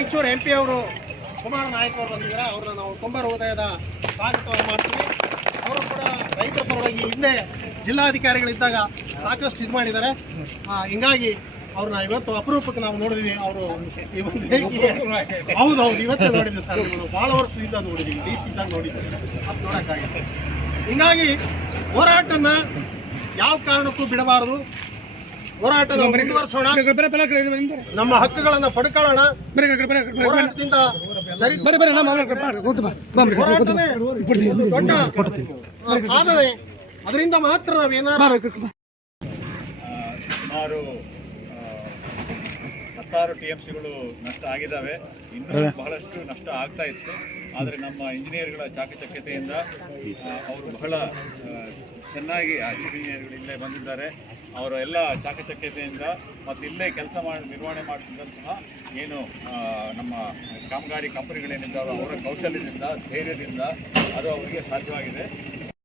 Raichur MP ಅವರು ಕುಮಾರ ನಾಯಕ್ ಅವರು ಬಂದಿದ್ದಾರೆ. ಅವ್ರನ್ನ ನಾವು ತುಂಬ ಹೃದಯದ ಸ್ವಾಗತವನ್ನು ಮಾಡ್ತೀವಿ. ಅವರು ಕೂಡ ರೈತರ ಪರವಾಗಿ ಹಿಂದೆ ಜಿಲ್ಲಾಧಿಕಾರಿಗಳಿದ್ದಾಗ ಸಾಕಷ್ಟು ಇದು ಮಾಡಿದ್ದಾರೆ. ಹಿಂಗಾಗಿ ಅವ್ರನ್ನ ಇವತ್ತು ಅಪರೂಪಕ್ಕೆ ನಾವು ನೋಡಿದ್ವಿ. ಅವರು ಈ ಒಂದು ಹೌದು ಇವತ್ತೇ ನೋಡಿದ್ವಿ ಸರ್. ಭಾಳ ವರ್ಷದಿಂದ ನೋಡಿದ್ವಿ, DC ಇದ್ದಾಗ ನೋಡಿದ್ವಿ, ಅದು ನೋಡೋಕ್ಕಾಗಿತ್ತು. ಹಿಂಗಾಗಿ ಹೋರಾಟನ ಯಾವ ಕಾರಣಕ್ಕೂ ಬಿಡಬಾರದು. ಹೋರಾಟನ ಮುಂದುವರಿಸೋಣ, ನಮ್ಮ ಹಕ್ಕುಗಳನ್ನ ಪಡ್ಕೊಳ್ಳೋಣ. ಹೋರಾಟದಿಂದ ಹೋರಾಟನೇ ದೊಡ್ಡ ಸಾಧನೆ. ಅದರಿಂದ ಮಾತ್ರ ನಾವೇನಾರು ಸುಮಾರು 16 TMCಗಳು ನಷ್ಟ ಆಗಿದ್ದಾವೆ. ಇನ್ನೂ ಬಹಳಷ್ಟು ನಷ್ಟ ಆಗ್ತಾ ಇತ್ತು. ಆದರೆ ನಮ್ಮ ಇಂಜಿನಿಯರ್ಗಳ ಚಾಕಚಕ್ಯತೆಯಿಂದ ಅವರು ಬಹಳ ಚೆನ್ನಾಗಿ ಇಂಜಿನಿಯರ್ಗಳು ಇಲ್ಲೇ ಬಂದಿದ್ದಾರೆ. ಅವರ ಎಲ್ಲ ಚಾಕಚಕ್ಯತೆಯಿಂದ ಮತ್ತು ಇಲ್ಲೇ ಕೆಲಸ ನಿರ್ವಹಣೆ ಮಾಡುತ್ತಿದ್ದಂತಹ ಏನು ನಮ್ಮ ಕಾಮಗಾರಿ ಕಂಪನಿಗಳೇನಿದ್ದಾವೆ ಅವರ ಕೌಶಲ್ಯದಿಂದ ಧೈರ್ಯದಿಂದ ಅದು ಅವರಿಗೆ ಸಾಧ್ಯವಾಗಿದೆ.